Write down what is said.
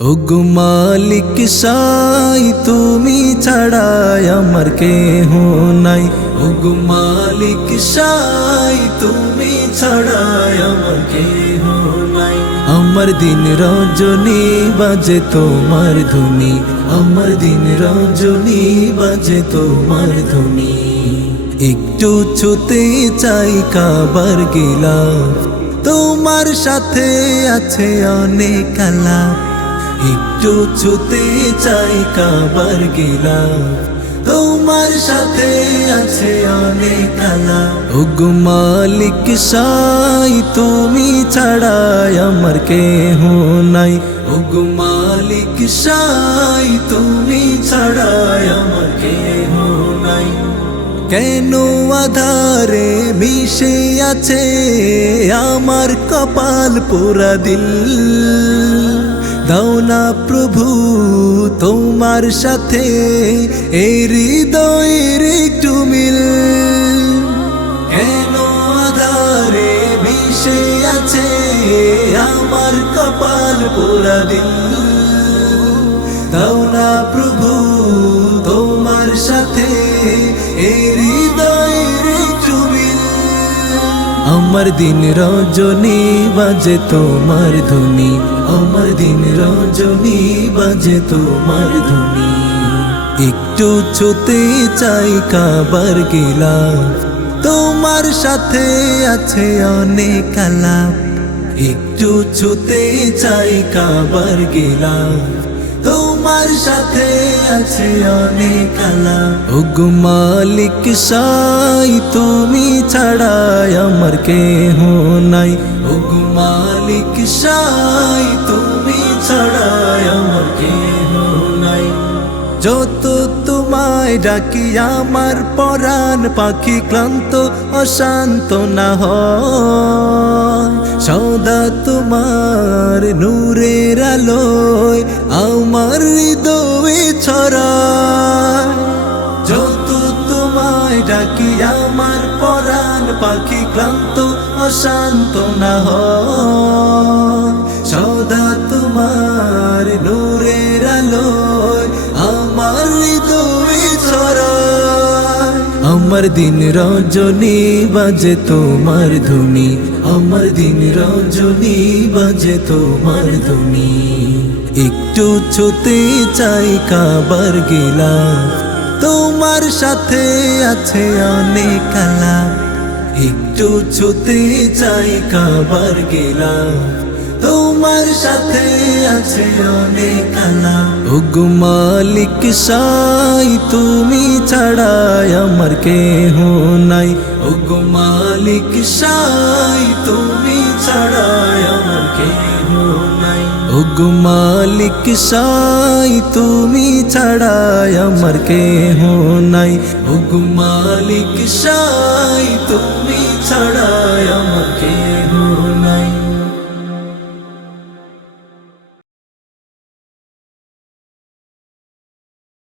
ওগো মালিক সাই তুমি ছাড়া আমার কেহ নাই। ওগো মালিক সাই তুমি ছাড়া আমার কেহ নাই। আমার দিন রজনী বাজে তোমার ধুনি, আমার দিন রজনী বাজে তোমার ধুনি। একটু ছুতে চাই কাবার গিলাফ, তোমার সাথে আছে অনেক আলাপ। একটু ছুতে চাই কাবার গিলাফ, তোমার সাথে আছে অনেক আলাপ। ওগো মালিক সাই তুমি ছাড়া আমার কেহ নাই। ওগো মালিক সাই তুমি ছাড়া আমার কেহ নাই। কেন আধারে মিশে আছে আমার কপাল পোড়া দিল, দাও না প্রভু তোমার সাথে এই হৃদয়ের একটু মিল। কেন আধারে মিশে আছে আমার কপাল পোড়া দিল, দাও না প্রভু তোমার সাথে এই হৃদয়ের একটু মিল। আমার দিন রজনী বাজে তোমার ধুনি, আমার দিন রজনী বাজে তোমার ধুনি। একটু ছুতে চাই কাবার গিলাফ, তোমার সাথে আছে অনেক আলাপ। একটু ছুতে চাই কাবার গিলাফ, তোমার সাথে আছে অনেক আলাপ। ওগো মালিক সাই তুমি ছাড়া আমার কেহ নাই। ওগো মালিক সাই তুমি ছাড়া আমার কেহ নাই। যত তোমায় ডাকি আমার পরাণ পাখি ক্লান্ত অশান্ত না হয়, সদা তোমার নূরের আলোয় আমার হৃদয়ে ছড়ায়। যত তোমায় ডাকি আমার পরাণ পাখি ক্লান্ত অশান্ত না হয়, সদা তোমার নূরের আলোয় আমার হৃদয়ে ছড়ায়। আমার দিন রজনী বাজে তোমার ধুনি, আমার দিন রজনী বাজে তোমার ধুনি। একটু ছুতে চাই কাবার গিলাফ, তোমার সাথে আছে অনেক আলাপ। একটু ছুতে চাই কাবার গিলাফ, তোমার সাথে আছে অনেক আলাপ। ওগো মালিক সাই তুমি ছাড়া আমার কেহ নাই। ওগো মালিক সাই তুমি ছাড়া আমার কেহ নাই। ওগো মালিক সাই তুমি ছাড়া আমার কেহ নাই। ওগো মালিক সাই তুমি ছাড়া আমার কেহ